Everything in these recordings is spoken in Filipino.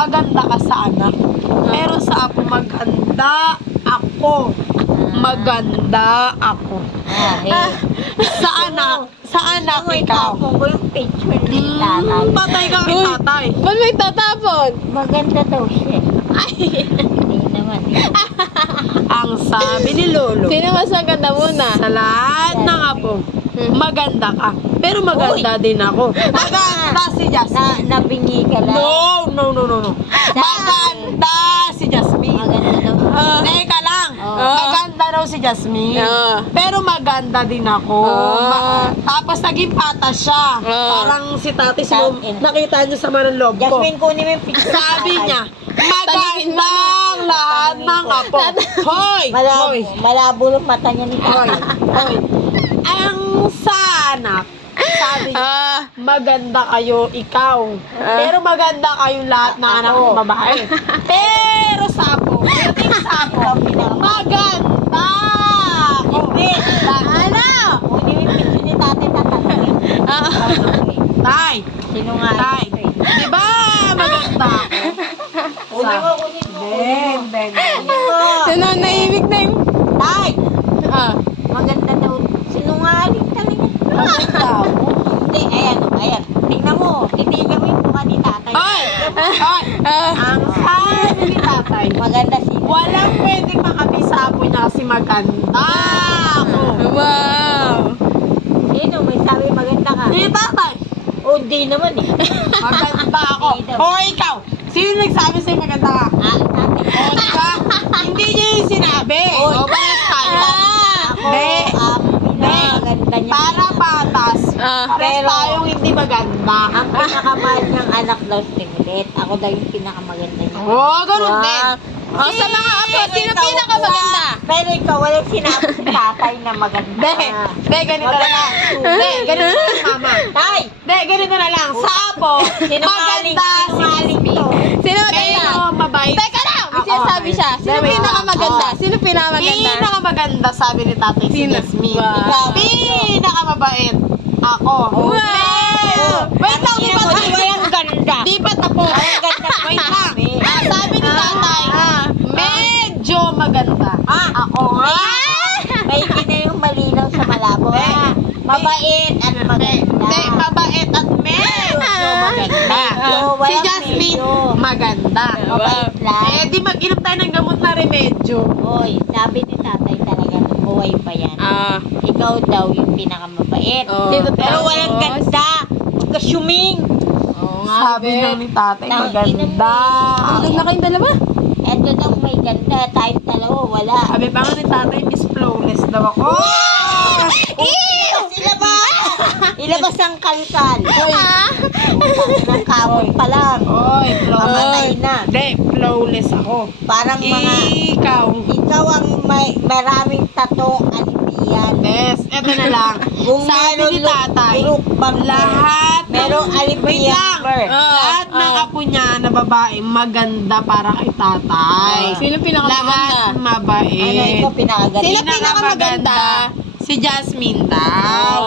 maganda ka sa anak. Pero sa apo, maganda ako. Maganda ako. Sa anak ikaw. Tapon ko yung picture ni tatay. Patay ka kay tatay. Ba't may tatapon? Maganda daw siya. Hindi naman. Ang sabi ni Lolo, Sino mas maganda muna? sa lahat ng apo, maganda ka. Pero maganda din ako. Maganda si Jasmine. Nabingi ka lang. No. Maganda si Jasmine. Maganda daw. Teka lang. Maganda daw si Jasmine. Pero maganda din ako. Tapos naging patas siya. Parang si Tati nakita niyo sa manloob ko. Jasmine, kunin mo yung picture. Sabi niya, magandang lahat ng apo. Hoy! Hoy! Malabo yung mata niya ni Hoy! tatay. Hoy! Ang sa anak, sabi niya, maganda kayo, ikaw. Pero maganda kayong lahat ng anak ng babae. Pero sapo, yung sapo, maganda! Hindi. Ano? Kunin mo yung picture ni tatay tatay. Tay! Sino nga? Tay! Di ba maganda ako? Kunin mo, kunin mo. Hindi. Nananaimik na yung... Tay! Maganda daw. Sinungaling talaga. Maganda ako. Hindi, ayan. Tingnan mo. Titigan mo yung mukha ni tatay. Hoy! Hoy! Ang sabi ni tatay, Maganda si walang pwedeng makapisapo niya kasi maganda ako. Wow! Sino? May sabi maganda ka. Ni tatay, O, hindi naman eh. maganda ako. O ikaw, sino nagsabi sa'yo maganda ka? Tatay. O diba? Hindi niya yung sinabi. O parehas tayo. Maganda niya. Para patas. Parehas tayong hindi maganda. Ang pinakamahal ng anak daw si Timulit. Ako daw yung pinakamaganda niya. Oo, ganun din. Sa mga apo, sino pinakamaganda? Pero ikaw, walang sinabi si tatay na maganda. Hindi, ganito na lang. Hindi, ganito na lang, mama. Tay! Hindi, ganito na lang. Sa apo, maganda si Jasmine. Sino maganda? Pero mabait. Teka lang! May sinasabi siya. Sino pinakamaganda? Sino pinakamaganda? Pinakamaganda, sabi ni tatay si Sino? Jasmine. Wow. Pinakamabait. Ako. Wow! Wait lang, di pa tapos. Walang ganda. Di pa tapos. Walang ganda. Wait lang. Sabi ni tatay, medyo maganda. Ako nga. May na yung malinaw sa malabo. Mabait at maganda. Hindi, mabait at medyo maganda. Si Jasmine, maganda. Mabait lang. Di mag-inom tayo ng gamot na remedyo. Oy, sabi ni tatay talaga, buhay pa yan. Ikaw daw yung pinakamabait. Pero walang ganda. Kasuming. Sabi lang ni tatay, maganda. Tulog na kayong dalawa? Eto daw may ganda. Tayong dalawa, wala. Sabi pa nga ni tatay, Miss Flawless daw ako. Ilabas ang kalsal. Ng kamot pa lang. Oy, Mamatay na. Hindi, flawless ako. Parang mga... Ikaw. Ikaw ang maraming tatong alipian. Yes, eto na lang. Kung Sabi ni tatay, lahat merong wait lang. alipian. Lahat ng apo niya na babae, maganda para kay tatay. Sino pinakamaganda? Lahat mabait. Ano ikaw pinakaganda? Sino pinakamaganda? Si Jasmine daw.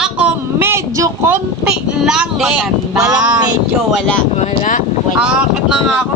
Ako, medyo konti lang maganda. Walang medyo, wala. Wala. Wala. Akit na nga ako.